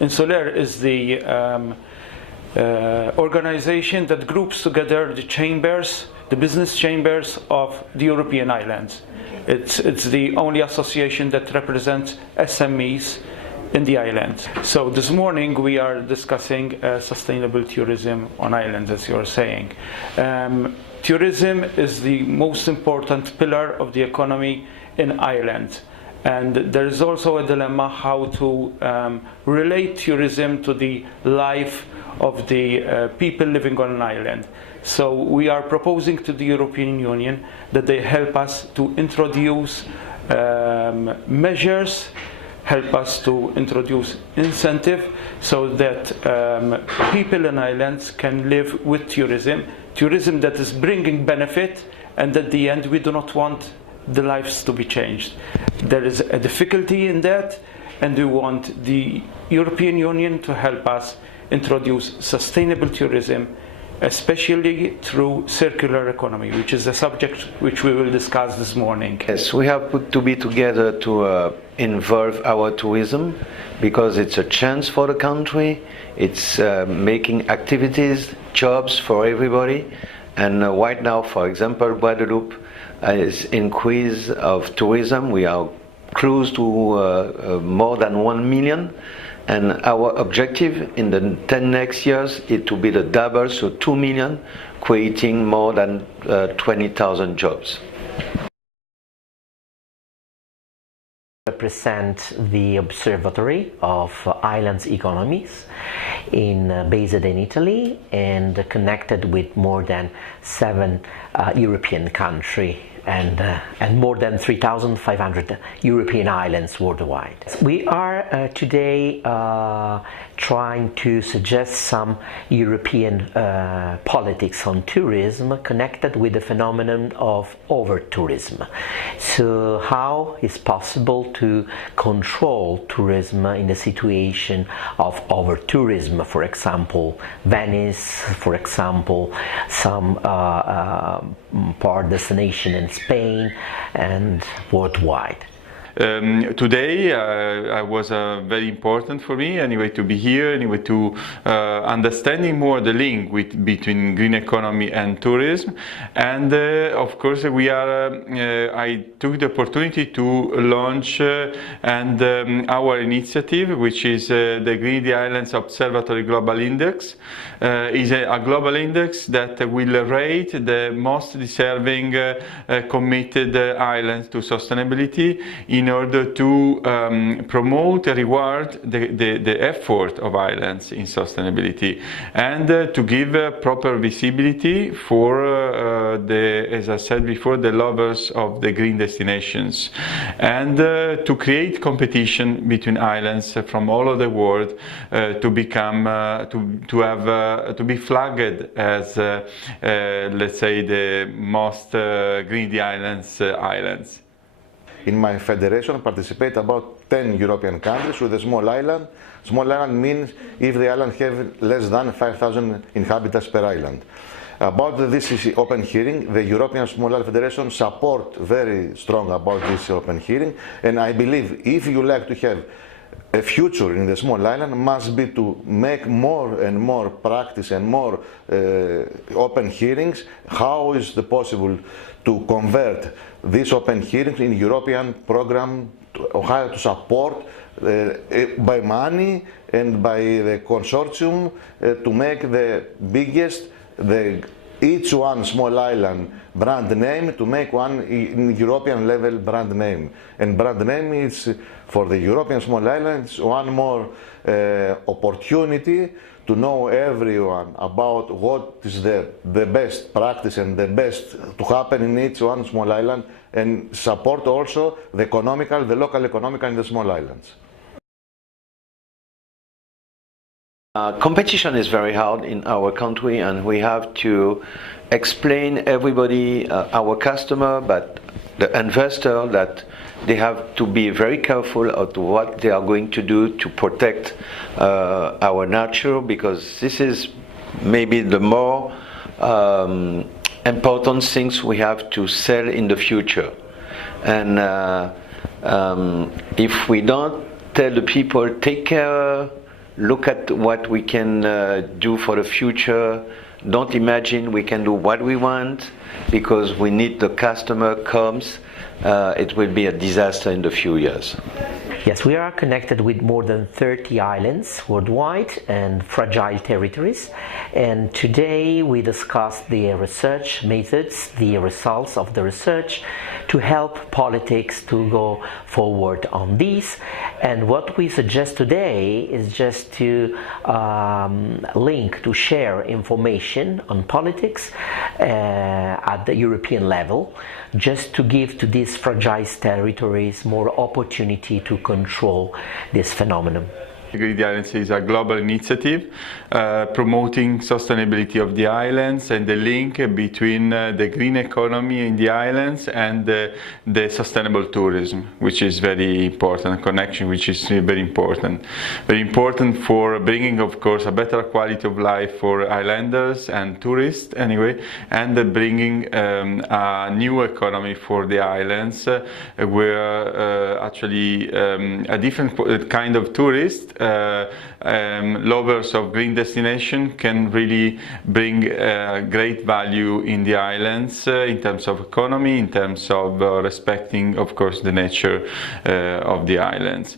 INSULEUR is the organization that groups together the chambers, the business chambers of the European islands. It's the only association that represents SMEs in the islands. So this morning we are discussing sustainable tourism on islands, as you are saying. Tourism is the most important pillar of the economy in Ireland. And there is also a dilemma how to relate tourism to the life of the people living on an island. So we are proposing to the European Union that they help us to introduce measures, help us to introduce incentive so that people in islands can live with tourism that is bringing benefit, and at the end we do not want the lives to be changed. There is a difficulty in that, and we want the European Union to help us introduce sustainable tourism, especially through circular economy, which is a subject which we will discuss this morning. Yes, we have to be together to involve our tourism, because it's a chance for the country, it's making activities, jobs for everybody, and right now, for example, Guadeloupe is increase of tourism. We are close to more than 1 million, and our objective in the 10 next years is to be the double, so 2 million, creating more than 20,000 jobs. Represent the Observatory of Islands Economies based in Italy and connected with more than 7 European countries and more than 3,500 European islands worldwide. We are today trying to suggest some European politics on tourism connected with the phenomenon of over-tourism. So how is possible to control tourism in the situation of over-tourism? For example, Venice, for example, some part destination in Spain and worldwide. Today was very important for me anyway to be here, anyway to understanding more the link between green economy and tourism, and of course I took the opportunity to launch our initiative, which is the Green Islands Observatory Global Index. Is a global index that will rate the most deserving committed islands to sustainability in order to promote and reward the effort of islands in sustainability, and to give proper visibility for as I said before, the lovers of the green destinations, and to create competition between islands from all over the world to become to be flagged as let's say the most green islands. In my federation participate about 10 European countries with a small island. Small island means if the island have less than 5,000 inhabitants per island. About this open hearing, the European Small Island Federation support very strong about this open hearing, and I believe if you like to have a future in the small island, must be to make more and more practice and more open hearings. How is it possible to convert these open hearings in European program, how to support by money and by the consortium to make the biggest, each one small island brand name, to make one in European level brand name. And brand name is for the European small islands one more opportunity to know everyone about what is the best practice and the best to happen in each one small island, and support also the local economical in the small islands. Competition is very hard in our country, and we have to explain everybody, our customer, but the investor, that they have to be very careful of what they are going to do to protect our nature, because this is maybe the more important things we have to sell in the future. And if we don't tell the people, take care look at what we can do for the future. Don't imagine we can do what we want, because we need the customer comes. It will be a disaster in the few years. Yes, we are connected with more than 30 islands worldwide and fragile territories. And today we discussed the research methods, the results of the research, to help politics to go forward on these. And what we suggest today is just to link, to share information on politics at the European level, just to give to these fragile territories more opportunity to control this phenomenon. Greedy Islands is a global initiative promoting sustainability of the islands and the link between the green economy in the islands and the sustainable tourism, which is very important, connection which is very important. Very important for bringing, of course, a better quality of life for islanders and tourists anyway, and bringing a new economy for the islands where actually a different kind of tourist lovers of green destination can really bring great value in the islands in terms of economy, in terms of respecting, of course, the nature of the islands.